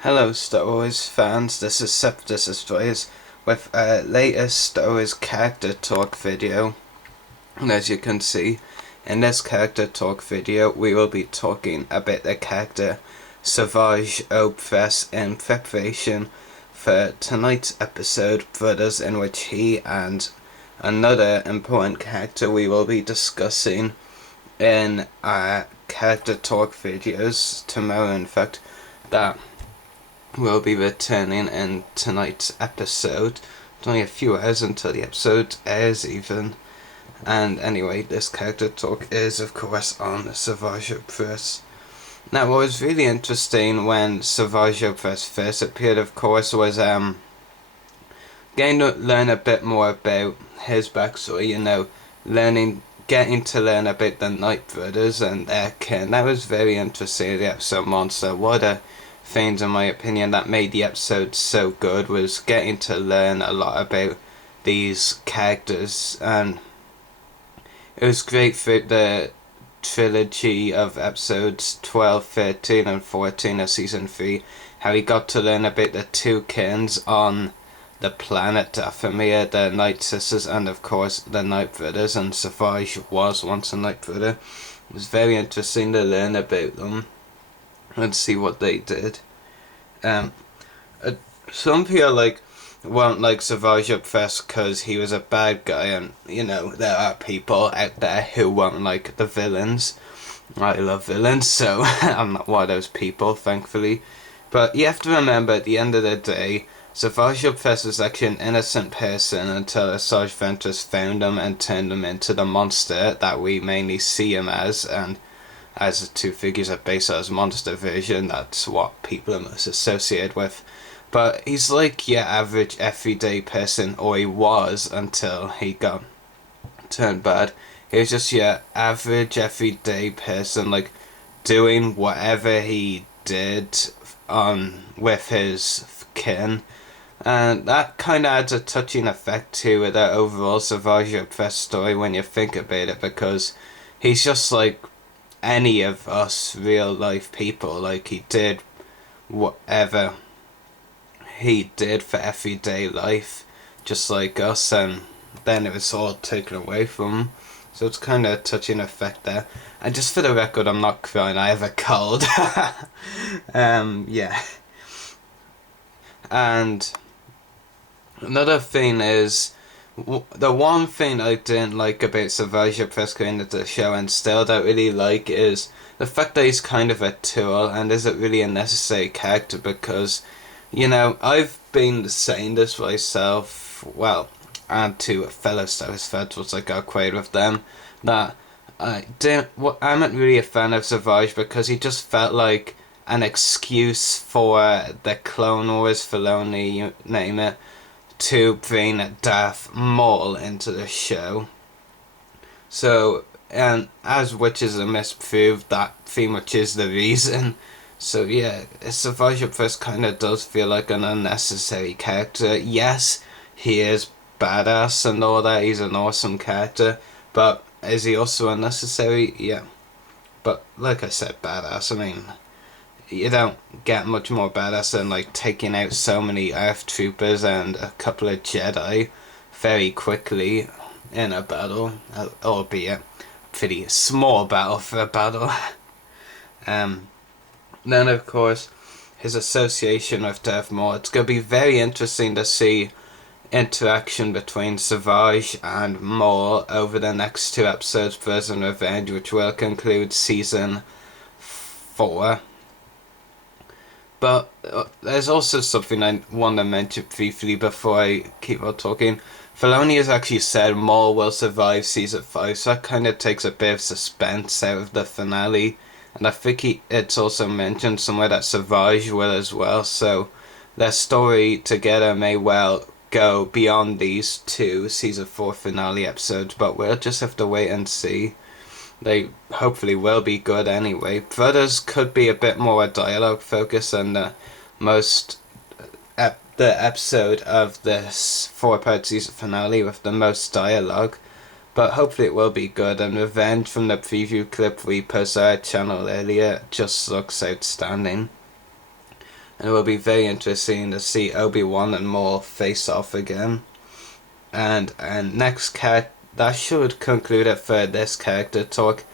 Hello Star Wars fans, this is Septus Toys with a latest Star Wars character talk video. And as you can see, in this character talk video we will be talking about the character Savage Opress in preparation for tonight's episode Brothers, in which he and another important character we will be discussing in our character talk videos tomorrow, in fact, that will be returning in tonight's episode. It's only a few hours until the episode airs even. And anyway, this character talk is of course on Savage Opress. Now what was really interesting when Savage Opress first appeared, of course, was getting to learn a bit more about his backstory, getting to learn about the Knight brothers and their kin. That was very interesting, the episode Monster. What a things, in my opinion, that made the episode so good was getting to learn a lot about these characters, and it was great for the trilogy of episodes 12, 13 and 14 of season 3, how we got to learn about the two kins on the planet Dathomir, the Night Sisters, and of course the Night Brothers, and Savage was once a Night Brother. It was very interesting to learn about them and see what they did. Uh, some people won't like Savage Opress because he was a bad guy, and there are people out there who won't like the villains. I love villains, so I'm not one of those people, thankfully. But you have to remember, at the end of the day, Savage Opress was actually an innocent person until Asajj Ventress found him and turned him into the monster that we mainly see him as, and as the two figures are based on his monster version, that's what people are most associated with. But he's like your average everyday person, or he was until he got turned bad. He was just your average everyday person, doing whatever he did with his kin. And that kind of adds a touching effect to the overall Savage Opress story when you think about it, because he's just like any of us real life people. He did whatever he did for everyday life, just like us, and then it was all taken away from him. So it's kind of a touching effect there. And just for the record, I'm not crying, I have a cold. Yeah. And another thing is, the one thing I didn't like about Savage Opress going into the show, and still don't really like, is the fact that he's kind of a tool and isn't really a necessary character, because, I've been saying this myself, well, and to fellow Star Wars fans once I got acquainted with them, that I'm not really a fan of Savage because he just felt like an excuse for the Clone Wars, Filoni, you name it, to bring Darth Maul into the show. So, and as Witches and Mist proved, that pretty much is the reason. So yeah, Savage Opress kind of does feel like an unnecessary character. Yes, he is badass and all that, he's an awesome character, but is he also unnecessary? Yeah. But like I said, badass, I mean, you don't get much more badass than taking out so many Earth troopers and a couple of Jedi very quickly in a battle, albeit a pretty small battle for a battle. Then of course his association with Darth Maul. It's going to be very interesting to see interaction between Savage and Maul over the next two episodes, Brothers and Revenge, which will conclude season 4. But there's also something I want to mention briefly before I keep on talking. Filoni has actually said Maul will survive season 5, so that kind of takes a bit of suspense out of the finale. And I think it's also mentioned somewhere that Savage will as well, so their story together may well go beyond these two season 4 finale episodes, but we'll just have to wait and see. They hopefully will be good anyway. Brothers could be a bit more dialogue focused than the episode of this 4-part season finale with the most dialogue, but hopefully it will be good. And Revenge, from the preview clip we posted on our channel earlier, just looks outstanding. and it will be very interesting to see Obi-Wan and Maul face off again. And that should conclude it for this character talk.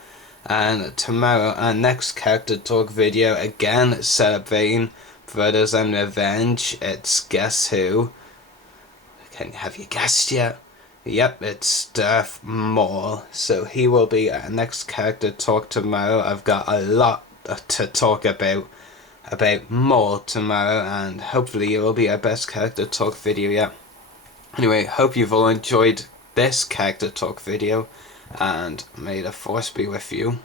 And tomorrow our next character talk video, again celebrating Brothers and Revenge. It's Guess Who. Have you guessed yet? Yep, it's Darth Maul. So he will be our next character talk tomorrow. I've got a lot to talk about Maul tomorrow, and hopefully it will be our best character talk video yet. Anyway, hope you've all enjoyed this character talk video, and may the Force be with you.